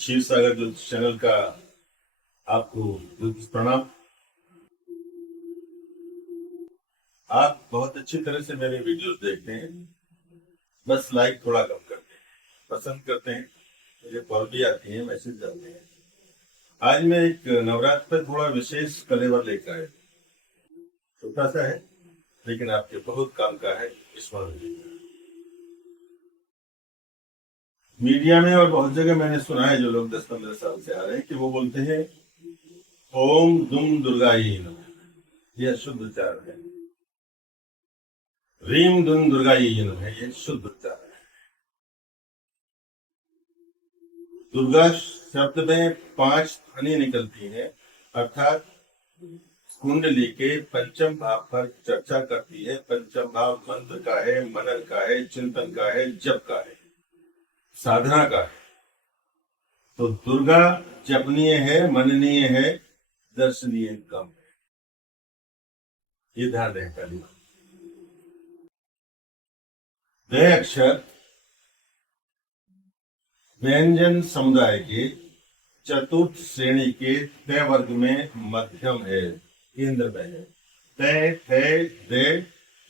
क्षीर सागर जो चैनल का आपको प्रणाम। आप बहुत अच्छी तरह से मेरे वीडियोस देखते हैं, बस लाइक थोड़ा कम करते हैं, पसंद करते हैं, मुझे कॉल भी आती है, मैसेज आते हैं। आज मैं एक नवरात्र पर थोड़ा विशेष कलेवर लेकर आया। छोटा सा है लेकिन आपके बहुत काम का है। स्मरण मीडिया में और बहुत जगह मैंने सुना है, जो लोग 10-15 साल से आ रहे हैं, कि वो बोलते हैं ओम दुम दुर्गाई नमः। यह शुद्ध उच्चारण है। रीम दुम दुर्गाई नमः, यह शुद्ध उच्चारण है। दुर्गा शब्द में 5 ध्वनि निकलती है, अर्थात कुंडली के पंचम भाव पर चर्चा करती है। पंचम भाव मंत्र का है, मनन का है, चिंतन का है, जप का है, साधना का है। तो दुर्गा जपनीय है, मननीय है, दर्शनीय कम है। ये ध्यान रहे। पहली बात, दय अक्षर व्यंजन समुदाय के चतुर्थ श्रेणी के तय वर्ग में मध्यम है, केंद्र में है। तय, थे, दे,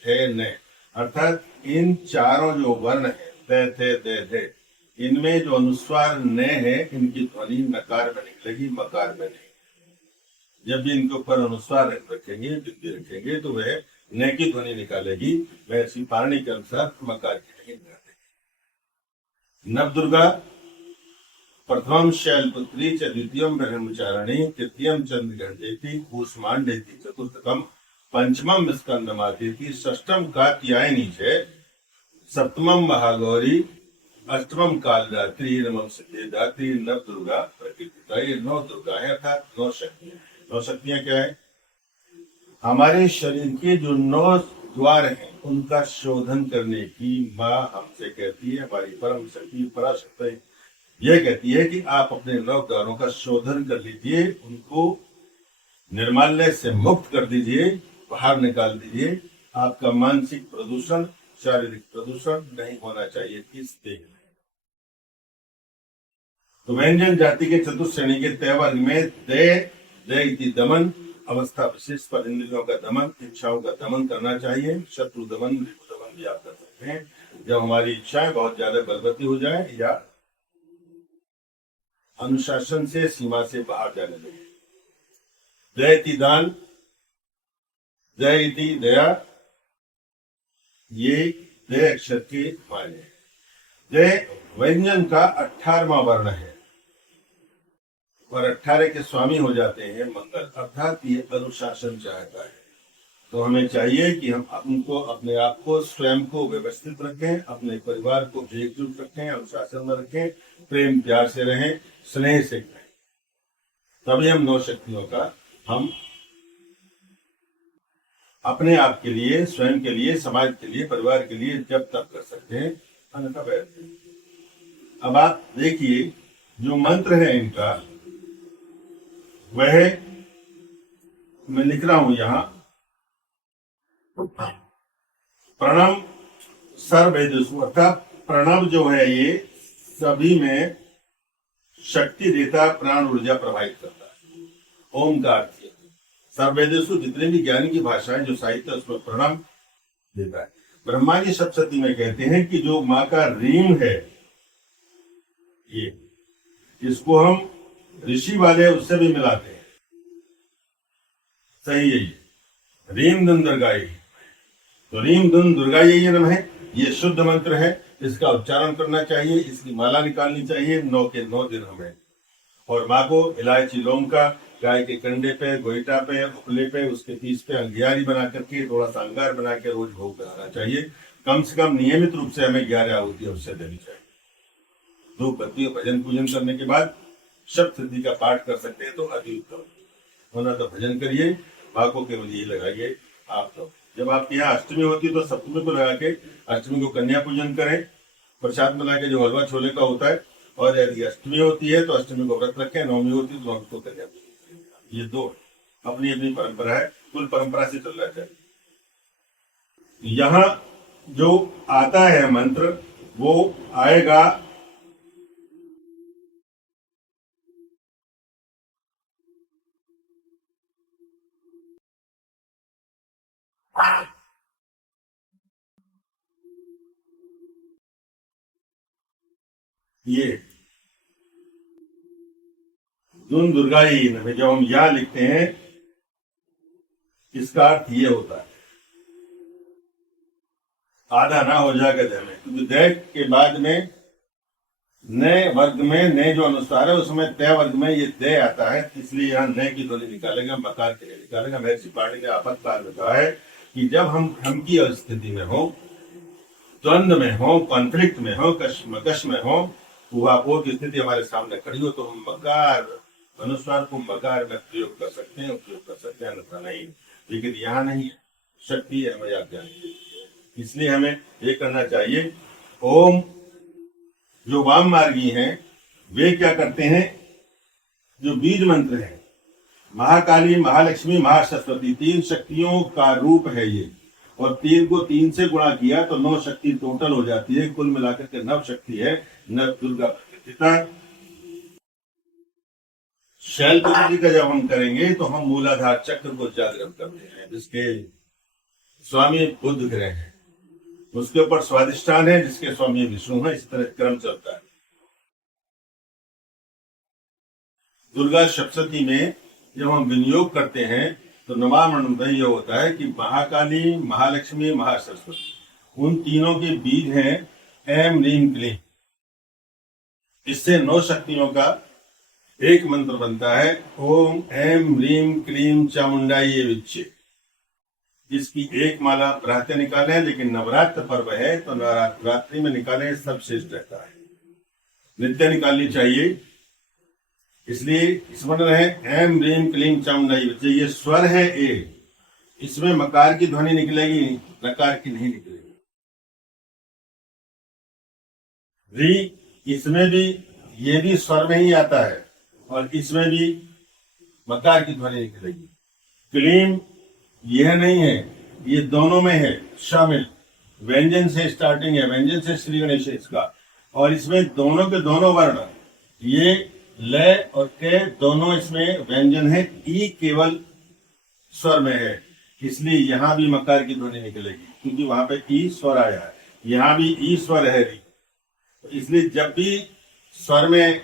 थे, ने, अर्थात इन चारों जो वर्ण है, तय, थे, दे, थे, इनमें जो अनुस्वार ने है, इनकी ध्वनि नकार में निकलेगी, मकार में नहीं। जब भी इनके ऊपर अनुस्वार रखेंगे, वृद्धि रखेंगे, तो वह ने की ध्वनि निकालेगी। वैसी पारणी के अनुसार मकार की नहीं निकालेगी। नव दुर्गा प्रथम शैलपुत्री च द्वितीयम ब्रह्मचारिणी तृतीयम चंद्रगंडेति कूष्मांडेति चतुर्थकम पंचमम स्कंदमातेति षष्ठम कात्यायनी च सप्तमम महागौरी अष्टमम कालरात्रि नवम सिद्धिदात्री। नव दुर्गा प्रकृति। ये 9 दुर्गा है, अर्थात 9 शक्तियां। 9 शक्तियां क्या है? हमारे शरीर के जो 9 द्वार हैं, उनका शोधन करने की माँ हमसे कहती है, हमारी परम शक्ति पराशक्ति यह कहती है कि आप अपने 9 द्वारों का शोधन कर लीजिए, उनको निर्माल्य से मुक्त कर दीजिए, बाहर निकाल दीजिए। आपका मानसिक प्रदूषण, शारीरिक प्रदूषण नहीं होना चाहिए इस देह में। तो व्यंजन जाति के चतुर्थ श्रेणी के तय वर्ग में दय दमन, अवस्था विशेष पर इंद्रियों का दमन, इच्छाओं का दमन करना चाहिए। शत्रु दमन, रिपु दमन भी आप कर सकते हैं, जब हमारी इच्छाएं बहुत ज्यादा बलवती हो जाए या अनुशासन से, सीमा से बाहर जाने लगे। दयति दान, दयति दया, ये दय अक्षर के मायने। दय व्यंजन का 18वां वर्ण है और 18 के स्वामी हो जाते हैं मंगल, अर्थात ये अनुशासन चाहता है। तो हमें चाहिए कि हम उनको, अपने आप को, स्वयं को व्यवस्थित रखें, अपने परिवार को एकजुट रखें, अनुशासन में रखें, प्रेम प्यार से रहें, स्नेह से रहें। तभी हम 9 शक्तियों का हम अपने आप के लिए, स्वयं के लिए, समाज के लिए, परिवार के लिए जब तक कर सकते हैं, अन्यथा बैठते हैं। अब आप देखिए, जो मंत्र है इनका, वह मैं लिख रहा हूं यहां, प्रणव सर्ववेदेषु, अर्थात प्रणव जो है ये सभी में शक्ति देता, प्राण ऊर्जा प्रवाहित करता है। ओम का अर्थ है सर्ववेदेषु, जितने भी ज्ञान की भाषाएं, जो साहित्य, उसमें प्रणव देता है। ब्रह्मा जी सप्तशती में कहते हैं कि जो माँ का रीम है, ये इसको हम ऋषि वाले उससे भी मिलाते हैं। सही है ये रीम दुम दुर्गाई। तो रीम दुम दुर्गाई नमः, ये शुद्ध मंत्र है, इसका उच्चारण करना चाहिए, इसकी माला निकालनी चाहिए 9 के 9 दिन हमें। और माँ को इलायची, लौंग का गाय के कंडे पे, गोईटा पे, उपले पे, उसके पीस पे अंगियारी बना करके, थोड़ा सा अंगार बना के रोज भोग लगाना चाहिए। कम से कम नियमित रूप से हमें 11 आहुति अवश्य देनी चाहिए। धूप बत्ती भजन पूजन करने के बाद शब्द सिद्धि का पाठ कर सकते हैं तो अति उत्तम, होना तो भजन करिए, माँ को केवल यही लगाइए। आप लोग जब आपके यहाँ अष्टमी होती है तो सप्तमी को लगा के अष्टमी को कन्या पूजन करें, प्रसाद बना के, जो हलवा छोले का होता है। और यदि अष्टमी होती है तो अष्टमी को व्रत रखें, नवमी होती है तो नवमी को कन्या पूजन करें। ये 2 अपनी अपनी परंपरा है, कुल परंपरा से चलना चाहिए। यहाँ जो आता है मंत्र, वो आएगा ये दुन दुर्गाई में जब हम या लिखते हैं, इसका अर्थ ये होता है आधा ना हो जाएगा दे में, क्योंकि दे के बाद में नए वर्ग में नए जो अनुस्वार है उसमें तय वर्ग में ये दे आता है, इसलिए यहाँ नए की ध्वनि निकालेगा, मकार के लिए निकालेगा। महर्षि पाणिनि ने आपत्काल में कहा है कि जब हम की स्थिति में हो, द्वंद्व में हो, कॉन्फ्लिक्ट में हो, कश्मकश में हो, ऊहापोह की स्थिति हमारे सामने खड़ी हो, तो हम मकार अनुस्वार को मकार में प्रयोग कर सकते हैं, अन्यथा नहीं। लेकिन यहाँ नहीं है, शक्ति है, हमें आज्ञा नहीं, इसलिए हमें ये करना चाहिए। ओम जो वाम मार्गी हैं वे क्या करते हैं, जो बीज मंत्र है, महाकाली, महालक्ष्मी, महासरस्वती, 3 शक्तियों का रूप है ये, और 3 को 3 से गुणा किया तो 9 शक्ति टोटल हो जाती है, कुल मिलाकर के 9 शक्ति है। नव दुर्गा प्रतिष्ठिता। शैलपुत्री जी का जब हम करेंगे तो हम मूलाधार चक्र को जागृत करते हैं, जिसके स्वामी बुध ग्रह है, उसके ऊपर स्वादिष्ठान है जिसके स्वामी विष्णु है। इस तरह क्रम चलता है। दुर्गा सप्तशती में जब हम विनियोग करते हैं तो नवामरण में यह होता है कि महाकाली, महालक्ष्मी, महासरस्वती, उन तीनों के बीज हैं एम रीम क्लीम। इससे 9 शक्तियों का एक मंत्र बनता है, ओम एम रीम क्लीम चामुंडाई विच्चे। इसकी एक माला प्रातः निकालें, लेकिन नवरात्र पर्व है तो नवरात्रि में निकालें, सब श्रेष्ठ रहता है। नित्य निकालनी चाहिए, इसलिए स्मरण रहे एम रीम क्लीम चामुंडाई विच्चे। ये स्वर है ए, इसमें मकार की ध्वनि निकलेगी, नकार की नहीं निकलेगी। री, इसमें भी ये भी स्वर में ही आता है और इसमें भी मकार की ध्वनि निकलेगी। क्लीम यह नहीं है, ये दोनों में है शामिल, व्यंजन से स्टार्टिंग है, व्यंजन से श्री गणेश इसका, और इसमें दोनों के दोनों वर्ण, ये लय और के दोनों इसमें व्यंजन है, ई केवल स्वर में है, इसलिए यहां भी मकार की ध्वनि निकलेगी, क्योंकि वहां पे ई स्वर आया है, यहां भी ई स्वर है री, इसलिए जब भी स्वर में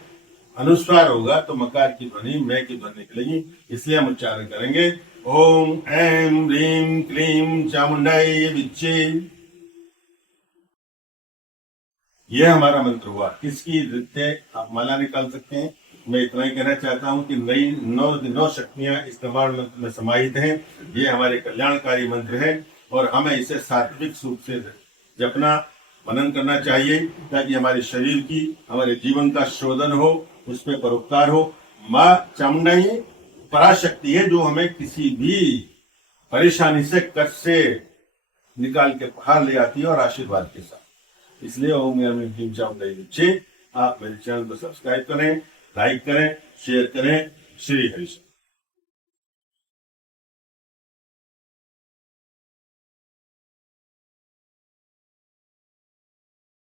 अनुस्वार होगा तो मकार की ध्वनि, मैं की ध्वनि निकलेगी। इसलिए हम उच्चारण करेंगे ओम ऐं ह्रीं क्लीं चामुंडाई विच्चे। यह हमारा मंत्र हुआ। इसकी नृत्य आप माला निकाल सकते हैं। मैं इतना ही कहना चाहता हूं कि नई 9 शक्तियां इस नवाण मंत्र में समाहित हैं। ये हमारे कल्याणकारी मंत्र है और हमें इसे सात्विक रूप से जपना, मनन करना चाहिए, ताकि हमारे शरीर की, हमारे जीवन का शोधन हो, उसमें परोपकार हो। माँ चामुंडा ही पराशक्ति है जो हमें किसी भी परेशानी से, कष्ट से निकाल के बाहर ले आती है और आशीर्वाद के साथ। इसलिए ओम ऐं ह्रीं चामुंडाई विच्चे। आप मेरे चैनल को सब्सक्राइब करें, लाइक करें, शेयर करें। श्री हरि।